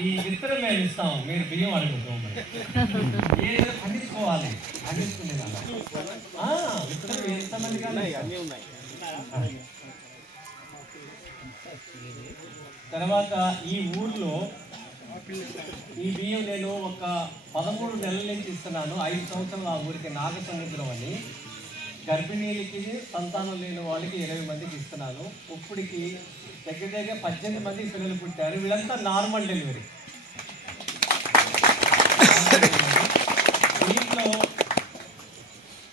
ఈ విత్తనం మేము ఇస్తాం మీరు బియ్యం అడుగుతాం పండించుకోవాలి? పండించుకునే విత్తనం ఎంతమంది కానీ తర్వాత ఈ ఊర్లో ఈ బియ్యం నేను ఒక పదమూడు నెలల నుంచి ఇస్తున్నాను. ఐదు సంవత్సరాలు ఆ ఊరికి నాగ సముద్రం అని. గర్భిణీలకి సంతానం లేని వాళ్ళకి ఇరవై మందికి ఇస్తున్నాను. ఇప్పటికి దగ్గర దగ్గర పద్దెనిమిది మంది పిల్లలు పుట్టారు. వీళ్ళంతా నార్మల్ డెలివరీ. దీంట్లో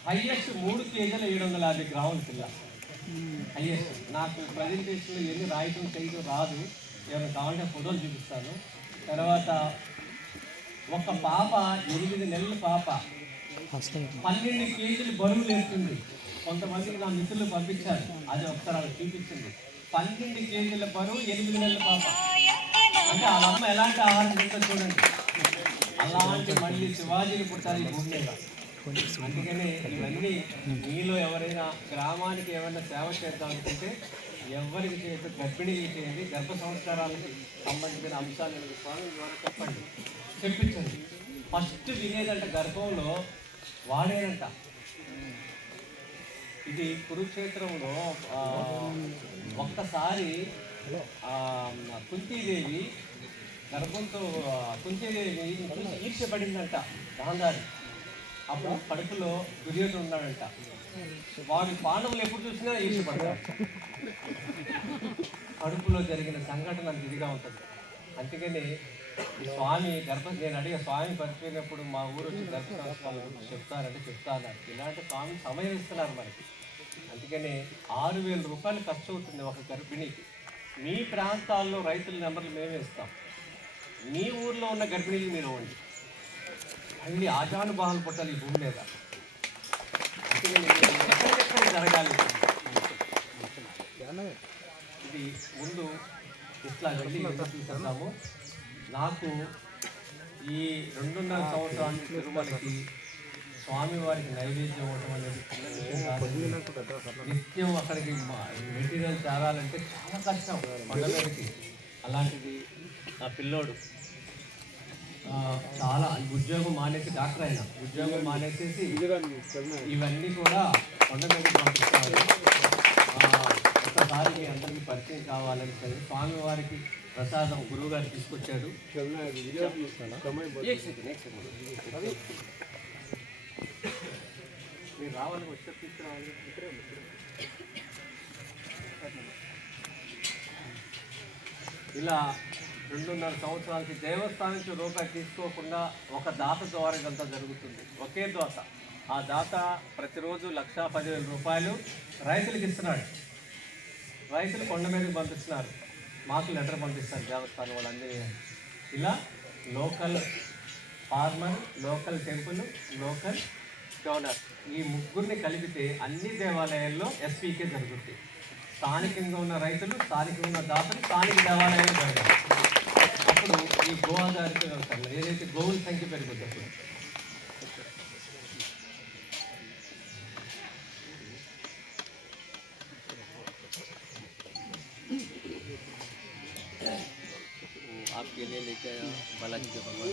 హైయెస్ట్ మూడు కేజీలు ఏడు వందల యాభై గ్రాముల పిల్ల. హైయెస్ట్. నాకు ప్రజెంటేషన్లో ఎన్ని రాయటం చేయడం రాదు. ఏమైనా కావాలంటే ఫోటోలు చూపిస్తాను. తర్వాత ఒక పాప ఎనిమిది నెలల పాప. పన్నెండు కేజీలు బరువు లేస్తుంది కొంతమందికి నా మిత్రులు పంపించారు. అది ఒకసారి చూపించింది. పన్నెండు కేజీల బరువు ఎనిమిది నెలల పాప. అంటే వాళ్ళ అమ్మ ఎలాంటి ఆహారం తింటుందో చూడండి. అలాంటి మళ్ళీ శివాజీని పుట్టారు ఈ భూమి అందుకని ఇవన్నీ మీలో ఎవరైనా గ్రామానికి ఏమైనా సేవ చేద్దాం అనుకుంటే ఎవరికి చేయొద్దు గర్భిణీకి చేయండి. గర్భ సంస్కారాలకు సంబంధించిన అంశాలు స్వామి ద్వారా చెప్పండి. చెప్పించండి. ఫస్ట్ వినేదంట గర్భంలో వాడేనంట ఇది కురుక్షేత్రంలో ఒక్కసారి కుంతీదేవి గర్భంతో కుంతీదేవి ఈర్ష్యపడిందంట గాంధారి. అప్పుడు కడుపులో దుర్యోధన ఉన్నాడంట. వాడి పాండవులు ఎప్పుడు చూసినా ఈర్ష్యపడతారు కడుపులో జరిగిన సంఘటన అంత ఇదిగా ఉంటుంది. అందుకని స్వామి గర్భ నేను అడిగే స్వామి పరిచయినప్పుడు మా ఊరు వచ్చి గర్భ సంస్కారాల గురించి చెప్తారంటే చెప్తాను. ఇలాంటి స్వామి సమయం ఇస్తున్నారు మనకి. అందుకని ఆరు వేల రూపాయలు ఖర్చు అవుతుంది ఒక గర్భిణికి. మీ ప్రాంతాల్లో రైతుల నెంబర్లు మేమే ఇస్తాం. మీ ఊర్లో ఉన్న గర్భిణీలు మీరు ఇవ్వండి. అన్ని ఆజానుభావాలు పుట్టాలి ఈ భూమి మీద. అందుకని ఎక్కడికెక్కడ జరగాలి. ఇది ముందు ఇట్లా వెళ్ళి నాకు ఈ రెండున్నర సంవత్సరానికి తిరుమలకి స్వామివారికి నైవేద్యం ఇవ్వటం అనేది. నిత్యం అక్కడికి మెటీరియల్ తేవాలంటే చాలా కష్టం కొండలకి అలాంటిది నా పిల్లోడు ఆ, చాలా ఉద్యోగం మానేసి డాక్టర్ అయినా ఉద్యోగం మానేసేసి ఇవన్నీ కూడా మీదకి పంపిస్తారు ఆ, ఒకసారి అందరికీ పరిచయం కావాలని చెప్పి స్వామి వారికి ప్రసాదం గురువు గారు తీసుకొచ్చాడు మీరు రావాలని వచ్చే తీసుకురావాలి. ఇక్కడే ఉంది, ఇలా రెండున్నర సంవత్సరాలకి దేవస్థానం నుంచి రూపాయి తీసుకోకుండా ఒక దాత ద్వారా ఇదంతా జరుగుతుంది. ఒకే దాత. ఆ దాత ప్రతిరోజు లక్షా పదివేల రూపాయలు రైతులకు ఇస్తున్నాడు. రైతులు కొండ మీదకి పంపిస్తున్నారు. మాకు లెటర్ పంపిస్తారు దేవస్థానం వాళ్ళందరూ. ఇలా local farmer local temple local donor ఈ ముగ్గురిని కలిపితే అన్ని దేవాలయాల్లో ఎస్పీకే జరుగుతుంది స్థానికంగా ఉన్న రైతులు స్థానికంగా ఉన్న దాతలు స్థానిక దేవాలయాల్లో జరగాలి అప్పుడు ఈ గో ఆధారిత వ్యవసాయం ఏదైతే గోవుల సంఖ్య పెరుగుతుంది అప్పుడు आपके लिए लेके आया बालाजी के भगवान